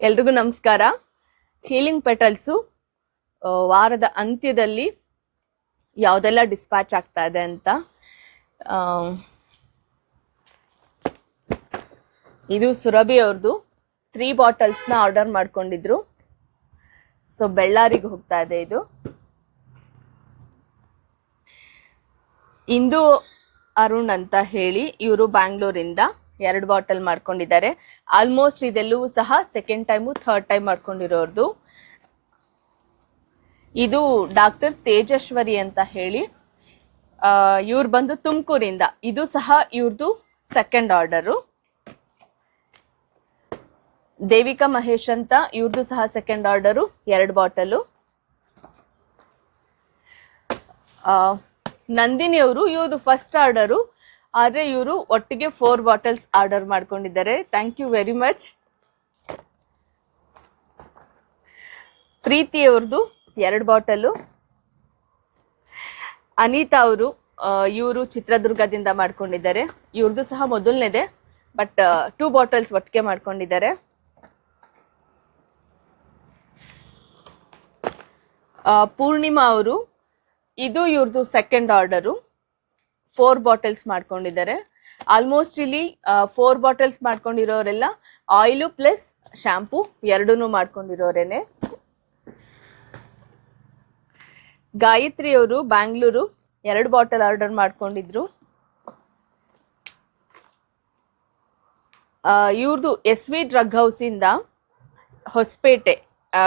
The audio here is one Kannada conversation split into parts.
ಎಲ್ರಿಗೂ ನಮಸ್ಕಾರ. ಹೀಲಿಂಗ್ ಪೆಟಲ್ಸು ವಾರದ ಅಂತ್ಯದಲ್ಲಿ ಯಾವುದೆಲ್ಲ ಡಿಸ್ಪ್ಯಾಚ್ ಆಗ್ತಾ ಇದೆ ಅಂತ. ಇದು ಸುರಭಿ ಅವ್ರದ್ದು 3 ಬಾಟಲ್ಸ್ನ ಆರ್ಡರ್ ಮಾಡ್ಕೊಂಡಿದ್ರು. ಸೊ ಬೆಳ್ಳಾರಿಗೆ ಹೋಗ್ತಾ ಇದೆ ಇದು. ಇಂದು ಅರುಣ್ ಅಂತ ಹೇಳಿ ಇವರು ಬ್ಯಾಂಗ್ಳೂರಿಂದ 2 ಬಾಟಲ್ ಮಾಡ್ಕೊಂಡಿದ್ದಾರೆ. ಆಲ್ಮೋಸ್ಟ್ ಇದೆಲ್ಲವೂ ಸಹ ಸೆಕೆಂಡ್ ಟೈಮು ಥರ್ಡ್ ಟೈಮ್ ಮಾಡ್ಕೊಂಡಿರೋರ್ದು. ಇದು ಡಾಕ್ಟರ್ ತೇಜಶ್ವರಿ ಅಂತ ಹೇಳಿ ಇವ್ರು ಬಂದು ತುಮಕೂರಿಂದ. ಇದು ಸಹ ಇವ್ರದ್ದು ಸೆಕೆಂಡ್ ಆರ್ಡರು. ದೇವಿಕಾ ಮಹೇಶ್ ಅಂತ ಇವ್ರದ್ದು ಸಹ ಸೆಕೆಂಡ್ ಆರ್ಡರು, 2 ಬಾಟಲು. ನಂದಿನಿ ಅವರು ಇವ್ರದ್ದು ಫಸ್ಟ್ ಆರ್ಡರು, ಆದರೆ ಇವರು ಒಟ್ಟಿಗೆ 4 ಬಾಟಲ್ಸ್ ಆರ್ಡರ್ ಮಾಡ್ಕೊಂಡಿದ್ದಾರೆ. Thank you very much. Preethi ಅವ್ರದ್ದು 2 ಬಾಟಲು. ಅನಿತಾ ಅವರು ಇವರು ಚಿತ್ರದುರ್ಗದಿಂದ ಮಾಡ್ಕೊಂಡಿದ್ದಾರೆ. ಇವ್ರದ್ದು ಸಹ ಮೊದಲನೇದೆ, ಬಟ್ 2 ಬಾಟಲ್ಸ್ ಒಟ್ಟಿಗೆ ಮಾಡ್ಕೊಂಡಿದ್ದಾರೆ. ಪೂರ್ಣಿಮಾ ಅವರು ಇದು ಇವ್ರದ್ದು ಸೆಕೆಂಡ್ ಆರ್ಡರು, 4 ಬಾಟಲ್ಸ್ ಮಾಡ್ಕೊಂಡಿದ್ದಾರೆ. ಆಲ್ಮೋಸ್ಟ್ ಇಲ್ಲಿ 4 ಬಾಟಲ್ಸ್ ಮಾಡ್ಕೊಂಡಿರೋರೆಲ್ಲ ಆಯಿಲು ಪ್ಲಸ್ ಶಾಂಪೂ ಎರಡೂ ಮಾಡ್ಕೊಂಡಿರೋರೇನೆ. ಗಾಯತ್ರಿ ಅವರು ಬ್ಯಾಂಗ್ಳೂರು 2 ಬಾಟಲ್ ಆರ್ಡರ್ ಮಾಡ್ಕೊಂಡಿದ್ರು. ಇವ್ರದ್ದು SV ಡ್ರಗ್ ಹೌಸಿಂದ ಹೊಸಪೇಟೆ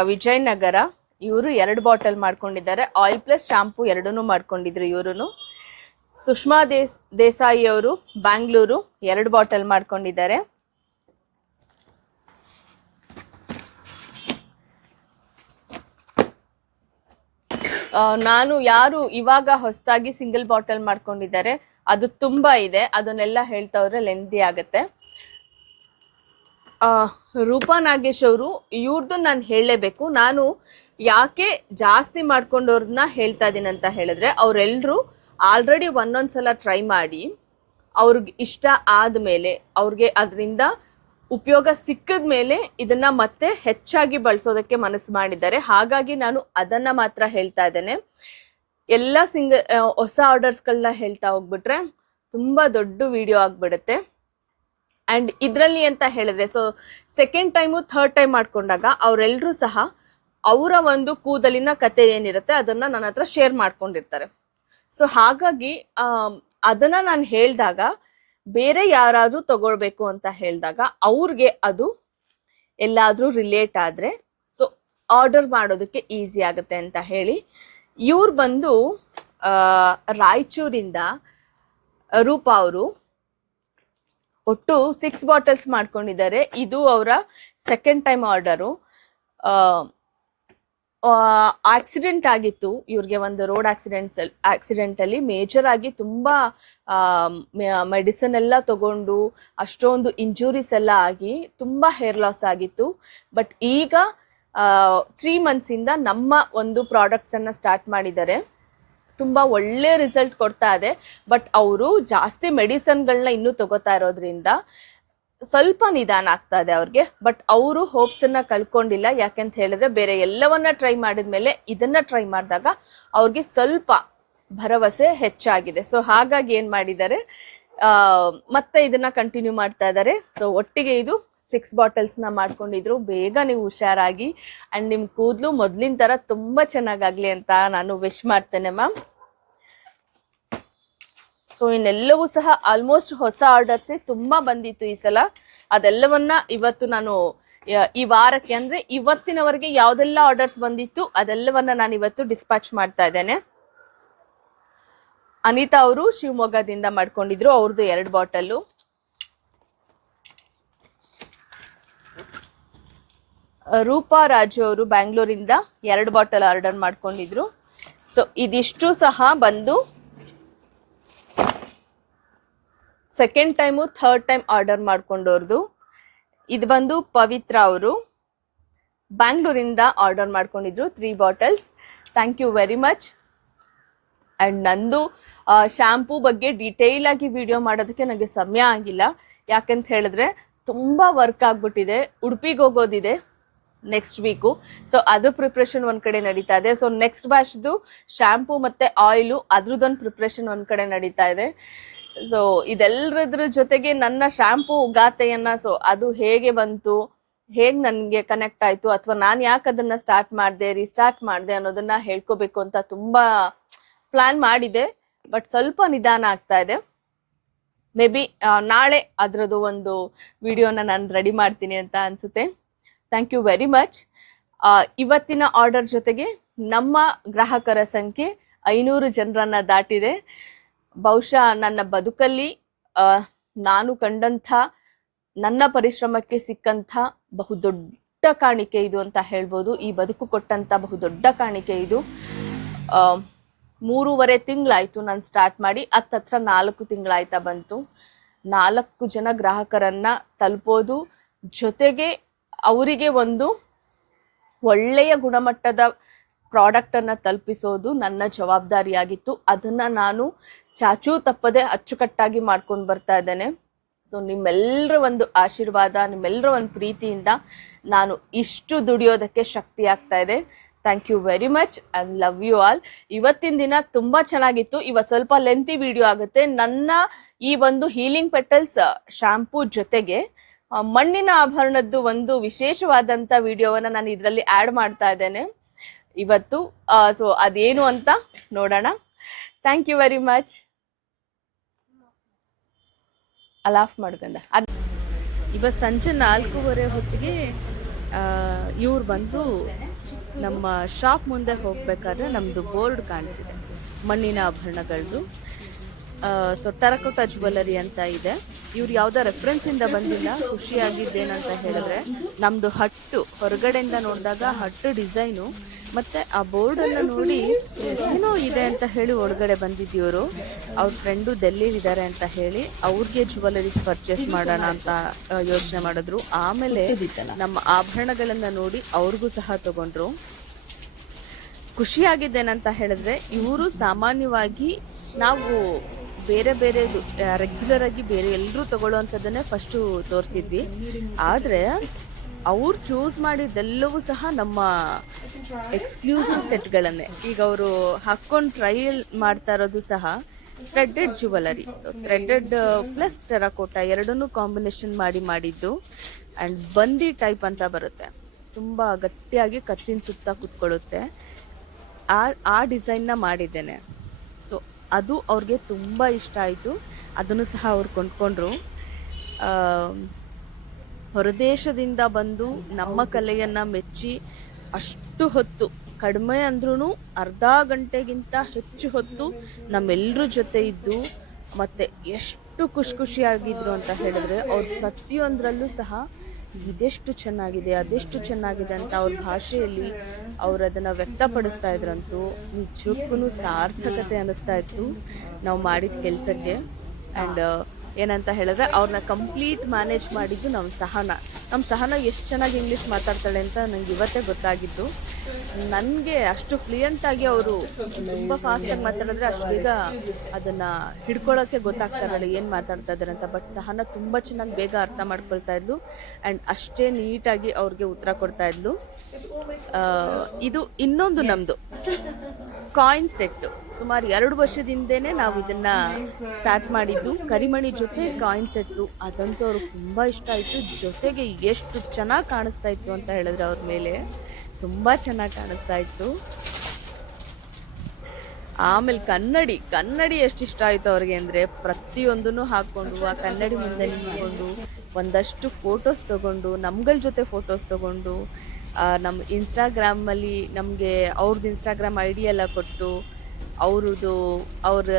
ವಿಜಯನಗರ, ಇವರು 2 ಬಾಟಲ್ ಮಾಡ್ಕೊಂಡಿದ್ದಾರೆ. ಆಯಿಲ್ ಪ್ಲಸ್ ಶಾಂಪೂ ಎರಡೂ ಮಾಡ್ಕೊಂಡಿದ್ರು ಇವರು. ಸುಷ್ಮಾ ದೇಸಾಯಿ ಅವರು ಬ್ಯಾಂಗ್ಳೂರು 2 ಬಾಟಲ್ ಮಾಡ್ಕೊಂಡಿದ್ದಾರೆ. ನಾನು ಯಾರು ಇವಾಗ ಹೊಸದಾಗಿ ಸಿಂಗಲ್ ಬಾಟಲ್ ಮಾಡ್ಕೊಂಡಿದ್ದಾರೆ ಅದು ತುಂಬಾ ಇದೆ, ಅದನ್ನೆಲ್ಲ ಹೇಳ್ತಾ ಹೋದ್ರೆ ಲೆಂದಿ ಆಗತ್ತೆ. ರೂಪಾ ನಾಗೇಶ್ ಅವರು ಇವ್ರದ್ದು ನಾನು ಹೇಳಲೇಬೇಕು. ನಾನು ಯಾಕೆ ಜಾಸ್ತಿ ಮಾಡ್ಕೊಂಡವ್ರನ್ನ ಹೇಳ್ತಾ ಇದ್ದೀನಿ ಅಂತ ಹೇಳಿದ್ರೆ, ಅವರೆಲ್ಲರೂ ಆಲ್ರೆಡಿ ಒಂದೊಂದ್ಸಲ ಟ್ರೈ ಮಾಡಿ ಅವ್ರಿಗೆ ಇಷ್ಟ ಆದಮೇಲೆ, ಅವ್ರಿಗೆ ಅದರಿಂದ ಉಪಯೋಗ ಸಿಕ್ಕಿದ ಮೇಲೆ ಇದನ್ನ ಮತ್ತೆ ಹೆಚ್ಚಾಗಿ ಬಳಸೋದಕ್ಕೆ ಮನಸ್ಸು ಮಾಡಿದ್ದಾರೆ. ಹಾಗಾಗಿ ನಾನು ಅದನ್ನ ಮಾತ್ರ ಹೇಳ್ತಾ ಇದ್ದೇನೆ. ಎಲ್ಲ ಹೊಸ ಆರ್ಡರ್ಸ್ಗಳನ್ನ ಹೇಳ್ತಾ ಹೋಗ್ಬಿಟ್ರೆ ತುಂಬಾ ದೊಡ್ಡ ವಿಡಿಯೋ ಆಗ್ಬಿಡುತ್ತೆ. ಅಂಡ್ ಇದರಲ್ಲಿ ಅಂತ ಹೇಳಿದ್ರೆ, so second time third time ಮಾಡ್ಕೊಂಡಾಗ ಅವರೆಲ್ಲರೂ ಸಹ ಅವರ ಒಂದು ಕೂದಲಿನ ಕತೆ ಏನಿರುತ್ತೆ ಅದನ್ನ ನನ್ನ ಹತ್ರ ಶೇರ್ ಮಾಡ್ಕೊಂಡಿರ್ತಾರೆ. ಸೊ ಹಾಗಾಗಿ ಅದನ್ನ ನಾನು ಹೇಳಿದಾಗ, ಬೇರೆ ಯಾರಾದ್ರೂ ತಗೊಳ್ಬೇಕು ಅಂತ ಹೇಳಿದಾಗ ಅವ್ರಿಗೆ ಅದು ಎಲ್ಲಾದ್ರೂ ರಿಲೇಟ್ ಆದ್ರೆ ಸೊ ಆರ್ಡರ್ ಮಾಡೋದಕ್ಕೆ ಈಸಿ ಆಗುತ್ತೆ ಅಂತ ಹೇಳಿ ಇವ್ರು ಬಂದು ರಾಯಚೂರಿಂದ ರೂಪಾ ಅವರು ಒಟ್ಟು 6 ಬಾಟಲ್ಸ್ ಮಾಡ್ಕೊಂಡಿದ್ದಾರೆ. ಇದು ಅವರ ಸೆಕೆಂಡ್ ಟೈಮ್ ಆರ್ಡರು. ಆಕ್ಸಿಡೆಂಟ್ ಆಗಿತ್ತು ಇವ್ರಿಗೆ, ಒಂದು ರೋಡ್ ಆಕ್ಸಿಡೆಂಟ್ ಅಲ್ಲಿ ಮೇಜರ್ ಆಗಿ ತುಂಬಾ ಮೆಡಿಸಿನ್ ಎಲ್ಲ ತಗೊಂಡು ಅಷ್ಟೊಂದು ಇಂಜುರೀಸ್ ಎಲ್ಲ ಆಗಿ ತುಂಬಾ ಹೇರ್ ಲಾಸ್ ಆಗಿತ್ತು. ಬಟ್ ಈಗ 3 months ಇಂದ ನಮ್ಮ ಒಂದು ಪ್ರಾಡಕ್ಟ್ಸ್ ಅನ್ನ ಸ್ಟಾರ್ಟ್ ಮಾಡಿದ್ದಾರೆ. ತುಂಬಾ ಒಳ್ಳೆ ರಿಸಲ್ಟ್ ಕೊಡ್ತಾ ಇದೆ. ಬಟ್ ಅವರು ಜಾಸ್ತಿ ಮೆಡಿಸನ್ಗಳನ್ನ ಇನ್ನೂ ತಗೋತಾ ಇರೋದ್ರಿಂದ ಸ್ವಲ್ಪ ನಿಧಾನ ಆಗ್ತಾ ಇದೆ ಅವ್ರಿಗೆ. ಬಟ್ ಅವರು ಹೋಪ್ಸ್ ಅನ್ನ ಕಳ್ಕೊಂಡಿಲ್ಲ. ಯಾಕೆಂತ ಹೇಳಿದ್ರೆ, ಬೇರೆ ಎಲ್ಲವನ್ನ ಟ್ರೈ ಮಾಡಿದ್ಮೇಲೆ ಇದನ್ನ ಟ್ರೈ ಮಾಡಿದಾಗ ಅವ್ರಿಗೆ ಸ್ವಲ್ಪ ಭರವಸೆ ಹೆಚ್ಚಾಗಿದೆ. ಸೊ ಹಾಗಾಗಿ ಏನ್ ಮಾಡಿದ್ದಾರೆ, ಮತ್ತೆ ಇದನ್ನ ಕಂಟಿನ್ಯೂ ಮಾಡ್ತಾ ಇದ್ದಾರೆ. ಸೊ ಒಟ್ಟಿಗೆ ಇದು 6 ಬಾಟಲ್ಸ್ನ ಮಾಡ್ಕೊಂಡಿದ್ರು. ಬೇಗ ನೀವು ಹುಷಾರಾಗಿ ಅಂಡ್ ನಿಮ್ ಕೂದಲು ಮೊದ್ಲಿನ ತರ ತುಂಬಾ ಚೆನ್ನಾಗಾಗ್ಲಿ ಅಂತ ನಾನು ವಿಶ್ ಮಾಡ್ತೇನೆ ಮ್ಯಾಮ್. ಸೊ ಇನ್ನೆಲ್ಲವೂ ಸಹ ಆಲ್ಮೋಸ್ಟ್ ಹೊಸ ಆರ್ಡರ್ಸೇ ತುಂಬಾ ಬಂದಿತ್ತು ಈ ಸಲ. ಅದೆಲ್ಲವನ್ನ ಇವತ್ತು ನಾನು ಈ ವಾರಕ್ಕೆ ಅಂದ್ರೆ ಇವತ್ತಿನವರೆಗೆ ಯಾವ್ದೆಲ್ಲ ಆರ್ಡರ್ಸ್ ಬಂದಿತ್ತು ಅದೆಲ್ಲವನ್ನ ನಾನು ಇವತ್ತು ಡಿಸ್ಪ್ಯಾಚ್ ಮಾಡ್ತಾ ಇದ್ದೇನೆ. ಅನಿತಾ ಅವರು ಶಿವಮೊಗ್ಗದಿಂದ ಮಾಡ್ಕೊಂಡಿದ್ರು, ಅವ್ರದ್ದು 2 ಬಾಟಲು. ರೂಪಾ ರಾಜು ಅವರು ಬ್ಯಾಂಗ್ಳೂರಿಂದ 2 ಬಾಟಲ್ ಆರ್ಡರ್ ಮಾಡ್ಕೊಂಡಿದ್ರು. ಸೊ ಇದಿಷ್ಟು ಸಹ ಬಂದು second time third time order ಮಾಡ್ಕೊಂಡವ್ರದ್ದು. ಇದು ಬಂದು ಪವಿತ್ರ ಅವರು ಬ್ಯಾಂಗ್ಳೂರಿಂದ ಆರ್ಡರ್ ಮಾಡ್ಕೊಂಡಿದ್ರು 3 bottles. Thank you very much. And ನಂದು ಶಾಂಪೂ ಬಗ್ಗೆ ಡೀಟೇಲ್ ಆಗಿ ವಿಡಿಯೋ ಮಾಡೋದಕ್ಕೆ ನನಗೆ ಸಮಯ ಆಗಿಲ್ಲ. ಯಾಕಂತ ಹೇಳಿದ್ರೆ ತುಂಬಾ ವರ್ಕ್ ಆಗ್ಬಿಟ್ಟಿದೆ. ಉಡುಪಿಗೆ ಹೋಗೋದಿದೆ, ನೆಕ್ಸ್ಟ್ ವೀಕು. ಸೊ ಅದು ಪ್ರಿಪ್ರೇಷನ್ ಒಂದ್ ಕಡೆ ನಡೀತಾ ಇದೆ. ಸೊ ನೆಕ್ಸ್ಟ್ ಬ್ಯಾಚ್ದು ಶಾಂಪೂ ಮತ್ತೆ ಆಯಿಲು ಅದ್ರದ್ದೊಂದು ಪ್ರಿಪ್ರೇಷನ್ ಒಂದ್ ಕಡೆ ನಡೀತಾ ಇದೆ. ಸೊ ಇದೆಲ್ಲದ್ರ ಜೊತೆಗೆ ನನ್ನ ಶಾಂಪೂ ಗಾಥೆಯನ್ನ, ಸೊ ಅದು ಹೇಗೆ ಬಂತು, ಹೇಗ್ ನನ್ಗೆ ಕನೆಕ್ಟ್ ಆಯ್ತು, ಅಥವಾ ನಾನ್ ಯಾಕೆ ಅದನ್ನ ಸ್ಟಾರ್ಟ್ ಮಾಡಿದೆ, ರೀಸ್ಟಾರ್ಟ್ ಮಾಡಿದೆ ಅನ್ನೋದನ್ನ ಹೇಳ್ಕೋಬೇಕು ಅಂತ ತುಂಬಾ ಪ್ಲಾನ್ ಮಾಡಿದೆ. ಬಟ್ ಸ್ವಲ್ಪ ನಿಧಾನ ಆಗ್ತಾ ಇದೆ. ಮೇ ಬಿ ನಾಳೆ ಅದ್ರದ್ದು ಒಂದು ವಿಡಿಯೋನ ನಾನು ರೆಡಿ ಮಾಡ್ತೀನಿ ಅಂತ ಅನ್ಸುತ್ತೆ. Thank you very much. ಇವತ್ತಿನ ಆರ್ಡರ್ ಜೊತೆಗೆ ನಮ್ಮ ಗ್ರಾಹಕರ ಸಂಖ್ಯೆ 500 ಜನರನ್ನ ದಾಟಿದೆ. ಬಹುಶಃ ನನ್ನ ಬದುಕಲ್ಲಿ ನಾನು ಕಂಡಂಥ, ನನ್ನ ಪರಿಶ್ರಮಕ್ಕೆ ಸಿಕ್ಕಂಥ ಬಹುದೊಡ್ಡ ಕಾಣಿಕೆ ಇದು ಅಂತ ಹೇಳ್ಬೋದು. ಈ ಬದುಕು ಕೊಟ್ಟಂತ ಬಹುದೊಡ್ಡ ಕಾಣಿಕೆ ಇದು. 3.5 ತಿಂಗಳಾಯ್ತು ನಾನು ಸ್ಟಾರ್ಟ್ ಮಾಡಿ, ಹತ್ತತ್ರ 4 ತಿಂಗಳಾಯ್ತಾ ಬಂತು. 4 ಜನ ಗ್ರಾಹಕರನ್ನ ತಲುಪೋದು, ಜೊತೆಗೆ ಅವರಿಗೆ ಒಂದು ಒಳ್ಳೆಯ ಗುಣಮಟ್ಟದ ಪ್ರಾಡಕ್ಟ್ ಅನ್ನ ತಲುಪಿಸೋದು ನನ್ನ ಜವಾಬ್ದಾರಿಯಾಗಿತ್ತು. ಅದನ್ನ ನಾನು ಚಾಚೂ ತಪ್ಪದೆ ಅಚ್ಚುಕಟ್ಟಾಗಿ ಮಾಡ್ಕೊಂಡು ಬರ್ತಾ ಇದ್ದೇನೆ. ಸೊ ನಿಮ್ಮೆಲ್ಲರ ಒಂದು ಆಶೀರ್ವಾದ, ನಿಮ್ಮೆಲ್ಲರ ಒಂದು ಪ್ರೀತಿಯಿಂದ ನಾನು ಇಷ್ಟು ದುಡಿಯೋದಕ್ಕೆ ಶಕ್ತಿ ಆಗ್ತಾ ಇದೆ. Thank you very much and love you all. ಇವತ್ತಿನ ದಿನ ತುಂಬಾ ಚೆನ್ನಾಗಿತ್ತು. ಇವತ್ತು ಸ್ವಲ್ಪ ಲೆಂತಿ ವಿಡಿಯೋ ಆಗುತ್ತೆ. ನನ್ನ ಈ ಒಂದು ಹೀಲಿಂಗ್ ಪೆಟಲ್ಸ್ ಶಾಂಪೂ ಜೊತೆಗೆ ಮಣ್ಣಿನ ಆಭರಣದ್ದು ಒಂದು ವಿಶೇಷವಾದಂತ ವಿಡಿಯೋವನ್ನ ನಾನು ಇದರಲ್ಲಿ ಆಡ್ ಮಾಡ್ತಾ ಇದ್ದೇನೆ ಇವತ್ತು. ಸೊ ಅದೇನು ಅಂತ ನೋಡೋಣ. Thank you very much. ಅಲಾಫ್ ಮಾಡ್ಕೊಂಡ. ಇವತ್ತು ಸಂಜೆ 4:15 ಹೊತ್ತಿಗೆ ಇವ್ರು ಬಂದು ನಮ್ಮ ಶಾಪ್ ಮುಂದೆ ಹೋಗ್ಬೇಕಾದ್ರೆ ನಮ್ದು ಬೋರ್ಡ್ ಕಾಣಿಸಿದೆ ಮಣ್ಣಿನ ಆಭರಣಗಳದ್ದು. ಸೊ ಟೆರಕೋಟಾ ಜ್ಯುವೆಲರಿ ಅಂತ ಇದೆ. ಇವ್ರು ಯಾವ್ದೋ ರೆಫರೆನ್ಸ್ ಇಂದ ಬಂದಿಲ್ಲ. ಖುಷಿಯಾಗಿದ್ದೇನಂತ ಹೇಳಿದ್ರೆ, ನಮ್ದು ಹಟ್ಟು ಹೊರಗಡೆಯಿಂದ ನೋಡಿದಾಗ ಹಟ್ಟು ಡಿಸೈನು ಮತ್ತೆ ಆ ಬೋರ್ಡ್ ಅನ್ನ ನೋಡಿ ಏನೋ ಇದೆ ಅಂತ ಹೇಳಿ ಒಳಗಡೆ ಬಂದಿದ್ದೀವರು. ಅವ್ರ ಫ್ರೆಂಡು ಡೆಲ್ಲಿಲಿದ್ದಾರೆ ಅಂತ ಹೇಳಿ ಅವ್ರಿಗೆ ಜ್ಯುವೆಲರೀಸ್ ಪರ್ಚೇಸ್ ಮಾಡೋಣ ಅಂತ ಯೋಚನೆ ಮಾಡಿದ್ರು. ಆಮೇಲೆ ನಮ್ಮ ಆಭರಣಗಳನ್ನ ನೋಡಿ ಅವ್ರಿಗೂ ಸಹ ತಗೊಂಡ್ರು. ಖುಷಿಯಾಗಿದ್ದೇನಂತ ಹೇಳಿದ್ರೆ, ಇವರು ಸಾಮಾನ್ಯವಾಗಿ ನಾವು ಬೇರೆ ಬೇರೆದು ರೆಗ್ಯುಲರ್ ಆಗಿ ಬೇರೆ ಎಲ್ಲರೂ ತಗೊಳ್ಳೋವಂಥದ್ದನ್ನೇ ಫಸ್ಟು ತೋರಿಸಿದ್ವಿ. ಆದರೆ ಅವ್ರು ಚೂಸ್ ಮಾಡಿದ್ದೆಲ್ಲವೂ ಸಹ ನಮ್ಮ ಎಕ್ಸ್ಕ್ಲೂಸಿವ್ ಸೆಟ್ಗಳನ್ನೇ. ಈಗ ಅವರು ಹಾಕ್ಕೊಂಡು ಟ್ರಯಲ್ ಮಾಡ್ತಾ ಇರೋದು ಸಹ threaded jewellery. So threaded plus terracotta ಎರಡನ್ನೂ ಕಾಂಬಿನೇಷನ್ ಮಾಡಿದ್ದು. ಆ್ಯಂಡ್ ಬಂದಿ ಟೈಪ್ ಅಂತ ಬರುತ್ತೆ, ತುಂಬ ಗಟ್ಟಿಯಾಗಿ ಕತ್ತಿನ ಸುತ್ತ ಕುತ್ಕೊಳ್ಳುತ್ತೆ. ಆ ಡಿಸೈನ್ನ ಮಾಡಿದ್ದೇನೆ. ಸೊ ಅದು ಅವ್ರಿಗೆ ತುಂಬ ಇಷ್ಟ ಆಯಿತು. ಅದನ್ನು ಸಹ ಅವ್ರು ಕೊಂಡ್ಕೊಂಡ್ರು. ಹೊರದೇಶದಿಂದ ಬಂದು ನಮ್ಮ ಕಲೆಯನ್ನು ಮೆಚ್ಚಿ ಅಷ್ಟು ಹೊತ್ತು, ಕಡಿಮೆ ಅಂದ್ರೂ ಅರ್ಧ ಗಂಟೆಗಿಂತ ಹೆಚ್ಚು ಹೊತ್ತು ನಮ್ಮೆಲ್ಲರ ಜೊತೆ ಇದ್ದು ಮತ್ತು ಎಷ್ಟು ಖುಷಿಯಾಗಿದ್ರು ಅಂತ ಹೇಳಿದ್ರೆ, ಅವ್ರ ಪ್ರತಿಯೊಂದರಲ್ಲೂ ಸಹ ಇದೆಷ್ಟು ಚೆನ್ನಾಗಿದೆ ಅದೆಷ್ಟು ಚೆನ್ನಾಗಿದೆ ಅಂತ ಅವ್ರ ಭಾಷೆಯಲ್ಲಿ ಅವ್ರು ಅದನ್ನು ವ್ಯಕ್ತಪಡಿಸ್ತಾ ಇದ್ರಂತೂ ನಿಜಕ್ಕೂ ಸಾರ್ಥಕತೆ ಅನ್ನಿಸ್ತಾ ಇತ್ತು ನಾವು ಮಾಡಿದ ಕೆಲಸಕ್ಕೆ. ಆ್ಯಂಡ್ ಏನಂತ ಹೇಳಿದ್ರೆ, ಅವ್ರನ್ನ ಕಂಪ್ಲೀಟ್ ಮ್ಯಾನೇಜ್ ಮಾಡಿದ್ದು ನಮ್ಮ ಸಹನ ಎಷ್ಟು ಚೆನ್ನಾಗಿ ಇಂಗ್ಲೀಷ್ ಮಾತಾಡ್ತಾಳೆ ಅಂತ ನಂಗೆ ಇವತ್ತೇ ಗೊತ್ತಾಗಿದ್ದು. ನನಗೆ ಅಷ್ಟು ಫ್ಲೂಯೆಂಟಾಗಿ ಅವರು ತುಂಬ ಫಾಸ್ಟಾಗಿ ಮಾತಾಡಿದ್ರೆ ಅಷ್ಟು ಬೇಗ ಅದನ್ನು ಹಿಡ್ಕೊಳ್ಳೋಕ್ಕೆ ಗೊತ್ತಾಗ್ತಾರಲ್ಲ ಏನು ಮಾತಾಡ್ತಾ ಇದ್ದಾರೆ ಅಂತ. ಬಟ್ ಸಹನ ತುಂಬ ಚೆನ್ನಾಗಿ ಬೇಗ ಅರ್ಥ ಮಾಡ್ಕೊಳ್ತಾ ಇದ್ಲು. ಆ್ಯಂಡ್ ಅಷ್ಟೇ ನೀಟಾಗಿ ಅವ್ರಿಗೆ ಉತ್ತರ ಕೊಡ್ತಾ ಇದ್ಲು. ಇದು ಇನ್ನೊಂದು ನಮ್ಮದು ಕಾಯಿನ್ ಸೆಟ್ಟು. ಸುಮಾರು 2 ವರ್ಷದಿಂದನೇ ನಾವು ಇದನ್ನು ಸ್ಟಾರ್ಟ್ ಮಾಡಿದ್ದು. ಕರಿಮಣಿ ಜೊತೆ ಕಾಯಿನ್ ಸೆಟ್ಟು, ಅದಂತೂ ಅವ್ರಿಗೆ ತುಂಬ ಇಷ್ಟ ಆಯಿತು. ಜೊತೆಗೆ ಎಷ್ಟು ಚೆನ್ನಾಗಿ ಕಾಣಿಸ್ತಾ ಇತ್ತು ಅಂತ ಹೇಳಿದ್ರೆ, ಅವ್ರ ಮೇಲೆ ತುಂಬ ಚೆನ್ನಾಗಿ ಕಾಣಿಸ್ತಾ ಇತ್ತು. ಆಮೇಲೆ ಕನ್ನಡಿ ಎಷ್ಟು ಇಷ್ಟ ಆಯಿತು ಅವ್ರಿಗೆ ಅಂದರೆ, ಪ್ರತಿಯೊಂದನ್ನು ಹಾಕ್ಕೊಂಡು ಆ ಕನ್ನಡಿ ಮುಂದೆ ನಿಂತ್ಕೊಂಡು ಒಂದಷ್ಟು ಫೋಟೋಸ್ ತೊಗೊಂಡು, ನಮ್ಗಳ ಜೊತೆ ಫೋಟೋಸ್ ತೊಗೊಂಡು, ನಮ್ಮ ಇನ್ಸ್ಟಾಗ್ರಾಮಲ್ಲಿ ನಮಗೆ ಅವ್ರದ್ದು ಇನ್ಸ್ಟಾಗ್ರಾಮ್ ಐ ಡಿ ಎಲ್ಲ ಕೊಟ್ಟು, ಅವ್ರ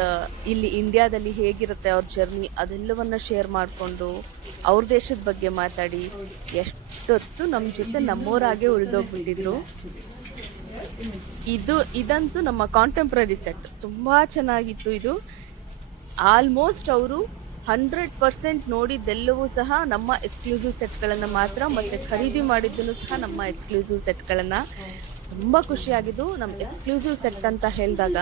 ಇಲ್ಲಿ ಇಂಡಿಯಾದಲ್ಲಿ ಹೇಗಿರುತ್ತೆ ಅವ್ರ ಜರ್ನಿ ಅದೆಲ್ಲವನ್ನು ಶೇರ್ ಮಾಡಿಕೊಂಡು, ಅವ್ರ ದೇಶದ ಬಗ್ಗೆ ಮಾತಾಡಿ ಎಷ್ಟೊತ್ತು ನಮ್ಮ ಜೊತೆ ನಮ್ಮವರಾಗೆ ಉಳಿದೋಗ್ಬಿಟ್ಟಿದ್ರು. ಇದಂತೂ ನಮ್ಮ ಕಾಂಟೆಂಪ್ರರಿ ಸೆಟ್ ತುಂಬ ಚೆನ್ನಾಗಿತ್ತು. ಇದು ಆಲ್ಮೋಸ್ಟ್ ಅವರು 100% ನೋಡಿದ್ದೆಲ್ಲವೂ ಸಹ ನಮ್ಮ ಎಕ್ಸ್ಕ್ಲೂಸಿವ್ ಸೆಟ್ಗಳನ್ನು ಮಾತ್ರ, ಮತ್ತು ಖರೀದಿ ಮಾಡಿದ್ದನ್ನು ಸಹ ನಮ್ಮ ಎಕ್ಸ್ಕ್ಲೂಸಿವ್ ಸೆಟ್ಗಳನ್ನು. ತುಂಬ ಖುಷಿಯಾಗಿದ್ದು. ನಮ್ಮ ಎಕ್ಸ್ಕ್ಲೂಸಿವ್ ಸೆಟ್ ಅಂತ ಹೇಳಿದಾಗ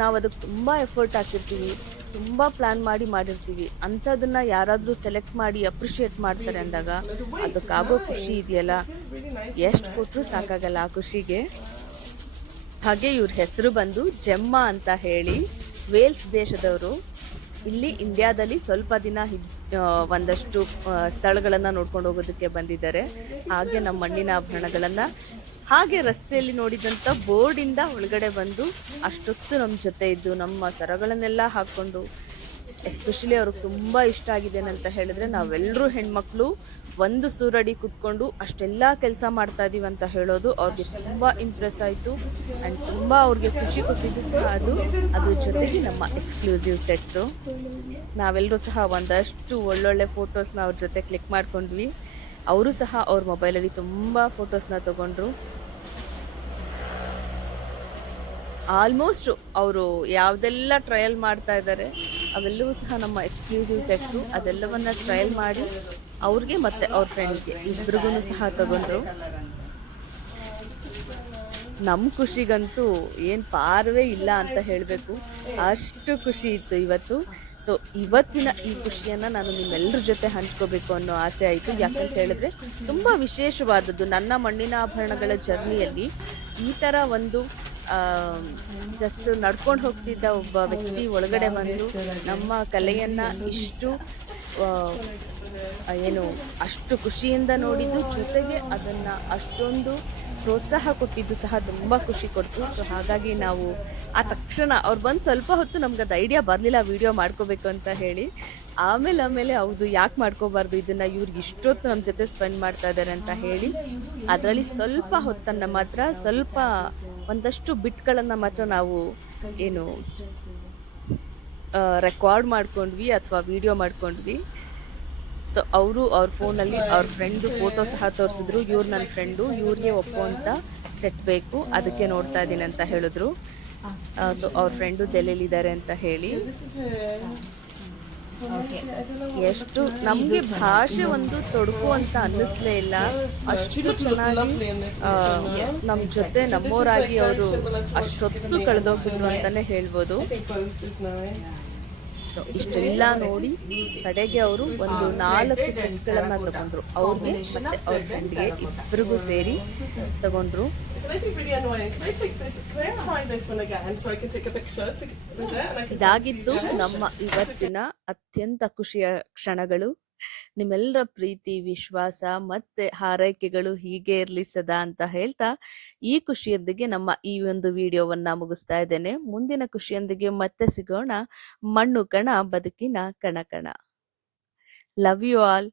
ನಾವು ಅದಕ್ಕೆ ತುಂಬ ಎಫರ್ಟ್ ಹಾಕಿರ್ತೀವಿ, ತುಂಬ ಪ್ಲ್ಯಾನ್ ಮಾಡಿರ್ತೀವಿ, ಅಂಥದನ್ನು ಯಾರಾದರೂ ಸೆಲೆಕ್ಟ್ ಮಾಡಿ ಅಪ್ರಿಷಿಯೇಟ್ ಮಾಡ್ತಾರೆ ಅಂದಾಗ ಅದಕ್ಕಾಗೋ ಖುಷಿ ಇದೆಯಲ್ಲ, ಎಷ್ಟು ಕೊಟ್ಟರು ಸಾಕಾಗಲ್ಲ ಆ ಖುಷಿಗೆ. ಹಾಗೆ ಇವ್ರ ಹೆಸರು ಬಂದು ಜೆಮ್ಮಾ ಅಂತ ಹೇಳಿ, ವೇಲ್ಸ್ ದೇಶದವರು. ಇಲ್ಲಿ ಇಂಡಿಯಾದಲ್ಲಿ ಸ್ವಲ್ಪ ದಿನ ಒಂದಷ್ಟು ಸ್ಥಳಗಳನ್ನು ನೋಡ್ಕೊಂಡು ಹೋಗೋದಕ್ಕೆ ಬಂದಿದ್ದಾರೆ. ಹಾಗೆ ನಮ್ಮ ಮಣ್ಣಿನ ಆಭರಣಗಳನ್ನು ಹಾಗೆ ರಸ್ತೆಯಲ್ಲಿ ನೋಡಿದಂಥ ಬೋರ್ಡಿಂದ ಒಳಗಡೆ ಬಂದು ಅಷ್ಟೊತ್ತು ನಮ್ಮ ಜೊತೆ ಇದ್ದು ನಮ್ಮ ಸರಗಳನ್ನೆಲ್ಲ ಹಾಕ್ಕೊಂಡು, ಎಸ್ಪೆಷಲಿ ಅವ್ರಿಗೆ ತುಂಬ ಇಷ್ಟ ಆಗಿದೆ ಅಂತ ಹೇಳಿದ್ರೆ, ನಾವೆಲ್ಲರೂ ಹೆಣ್ಮಕ್ಳು ಒಂದು ಸೂರಡಿ ಕೂತ್ಕೊಂಡು ಅಷ್ಟೆಲ್ಲ ಕೆಲಸ ಮಾಡ್ತಾ ಇದೀವಿ ಅಂತ ಹೇಳೋದು ಅವ್ರಿಗೆ ತುಂಬ ಇಂಪ್ರೆಸ್ ಆಯಿತು. ಆ್ಯಂಡ್ ತುಂಬ ಅವ್ರಿಗೆ ಖುಷಿ ಕೊಟ್ಟಿದ್ದು ಸಹ ಅದ್ರ ಜೊತೆಗೆ ನಮ್ಮ ಎಕ್ಸ್ಕ್ಲೂಸಿವ್ ಸೆಟ್ಸು. ನಾವೆಲ್ಲರೂ ಸಹ ಒಂದಷ್ಟು ಒಳ್ಳೊಳ್ಳೆ ಫೋಟೋಸ್ನ ಅವ್ರ ಜೊತೆ ಕ್ಲಿಕ್ ಮಾಡ್ಕೊಂಡ್ವಿ. ಅವರು ಸಹ ಅವ್ರ ಮೊಬೈಲಲ್ಲಿ ತುಂಬ ಫೋಟೋಸ್ನ ತೊಗೊಂಡ್ರು. ಆಲ್ಮೋಸ್ಟ್ ಅವರು ಯಾವುದೆಲ್ಲ ಟ್ರಯಲ್ ಮಾಡ್ತಾ ಇದ್ದಾರೆ ಅವೆಲ್ಲವೂ ಸಹ ನಮ್ಮ ಎಕ್ಸ್ಕ್ಲೂಸಿವ್ ಸೆಟ್ಸು. ಅದೆಲ್ಲವನ್ನ ಟ್ರಯಲ್ ಮಾಡಿ ಅವ್ರಿಗೆ ಮತ್ತು ಅವ್ರ ಫ್ರೆಂಡ್ಗೆ ಇಬ್ರಿಗೂ ಸಹ ತಗೊಂಡ್ರು. ನಮ್ಮ ಖುಷಿಗಂತೂ ಏನು ಪಾರವೇ ಇಲ್ಲ ಅಂತ ಹೇಳಬೇಕು, ಅಷ್ಟು ಖುಷಿ ಇತ್ತು ಇವತ್ತು. ಸೊ ಇವತ್ತಿನ ಈ ಖುಷಿಯನ್ನು ನಾನು ನಿಮ್ಮೆಲ್ಲರ ಜೊತೆ ಹಂಚ್ಕೋಬೇಕು ಅನ್ನೋ ಆಸೆ ಆಯಿತು. ಯಾಕಂತ ಹೇಳಿದ್ರೆ ತುಂಬ ವಿಶೇಷವಾದದ್ದು. ನನ್ನ ಮಣ್ಣಿನ ಆಭರಣಗಳ ಜರ್ನಿಯಲ್ಲಿ ಈ ಥರ ಒಂದು ಜಸ್ಟ್ ನಡ್ಕೊಂಡು ಹೋಗ್ತಿದ್ದ ಒಬ್ಬ ವ್ಯಕ್ತಿ ಒಳಗಡೆ ಬಂದು ನಮ್ಮ ಕಲೆಯನ್ನು ಇಷ್ಟು ಅಷ್ಟು ಖುಷಿಯಿಂದ ನೋಡಿದ್ದು, ಜೊತೆಗೆ ಅದನ್ನು ಅಷ್ಟೊಂದು ಪ್ರೋತ್ಸಾಹ ಕೊಟ್ಟಿದ್ದು ಸಹ ತುಂಬ ಖುಷಿ ಕೊಡ್ತು. ಸೊ ಹಾಗಾಗಿ ನಾವು ಆ ತಕ್ಷಣ ಅವ್ರು ಬಂದು ಸ್ವಲ್ಪ ಹೊತ್ತು ನಮ್ಗೆ ಅದು ಐಡಿಯಾ ಬರಲಿಲ್ಲ ವಿಡಿಯೋ ಮಾಡ್ಕೋಬೇಕು ಅಂತ ಹೇಳಿ. ಆಮೇಲೆ ಹೌದು, ಯಾಕೆ ಮಾಡ್ಕೋಬಾರ್ದು, ಇದನ್ನು ಇವ್ರಿಗೆ ಇಷ್ಟೊತ್ತು ನಮ್ಮ ಜೊತೆ ಸ್ಪೆಂಡ್ ಮಾಡ್ತಾ ಇದ್ದಾರೆ ಅಂತ ಹೇಳಿ ಅದರಲ್ಲಿ ಸ್ವಲ್ಪ ಹೊತ್ತನ್ನು ಮಾತ್ರ, ಸ್ವಲ್ಪ ಒಂದಷ್ಟು ಬಿಟ್ಗಳನ್ನು ಮಾತ್ರ ನಾವು ರೆಕಾರ್ಡ್ ಮಾಡ್ಕೊಂಡ್ವಿ ಅಥವಾ ವಿಡಿಯೋ ಮಾಡ್ಕೊಂಡ್ವಿ. ಸೊ ಅವರು ಅವ್ರ ಫೋನಲ್ಲಿ ಅವ್ರ ಫ್ರೆಂಡು ಫೋಟೋ ಸಹ ತೋರಿಸಿದ್ರು. ಇವ್ರು ನನ್ನ ಫ್ರೆಂಡು, ಇವ್ರಿಗೆ ಒಪ್ಪುವಂಥ ಸೆಟ್ ಬೇಕು, ಅದಕ್ಕೆ ನೋಡ್ತಾ ಇದ್ದೀನಿ ಅಂತ ಹೇಳಿದ್ರು. ಸೊ ಅವ್ರ ಫ್ರೆಂಡು ದೆಹಲಿಲಿದ್ದಾರೆ ಅಂತ ಹೇಳಿ. ಎಷ್ಟು ನಮಗೆ ಭಾಷೆ ಒಂದು ತೊಡಕು ಅಂತ ಅನ್ನಿಸ್ಲೇ ಇಲ್ಲ, ಅಷ್ಟು ಚೆನ್ನಾಗಿ ನಮ್ಮ ಜೊತೆ ನಮ್ಮವರಾಗಿ ಅವರು ಅಷ್ಟೊತ್ತು ಕಳೆದೋಗಿದ್ರು ಅಂತಲೇ ಹೇಳ್ಬೋದು. ಸೊ ಇಷ್ಟೆಲ್ಲ ನೋಡಿ ಕಡೆಗೆ ಅವರು ಒಂದು 4 ಸೆಟ್ಗಳನ್ನು ತಗೊಂಡ್ರು. ಅವ್ರಿಗೆ ಮತ್ತು ಅವ್ರ ಫ್ರೆಂಡ್ಗೆ ಇಬ್ಬರಿಗೂ ಸೇರಿ ತಗೊಂಡ್ರು. ಇದಾಗಿದ್ದು ನಮ್ಮ ಇವತ್ತಿನ ಅತ್ಯಂತ ಖುಷಿಯ ಕ್ಷಣಗಳು. ನಿಮ್ಮೆಲ್ಲರ ಪ್ರೀತಿ, ವಿಶ್ವಾಸ ಮತ್ತೆ ಹಾರೈಕೆಗಳು ಹೀಗೆ ಇರಲಿ ಸದಾ ಅಂತ ಹೇಳ್ತಾ ಈ ಖುಷಿಯೊಂದಿಗೆ ನಮ್ಮ ಈ ಒಂದು ವಿಡಿಯೋವನ್ನ ಮುಗಿಸ್ತಾ ಇದ್ದೇನೆ. ಮುಂದಿನ ಖುಷಿಯೊಂದಿಗೆ ಮತ್ತೆ ಸಿಗೋಣ. ಮಣ್ಣು ಕಣ ಬದುಕಿನ ಕಣ ಕಣ. Love you all.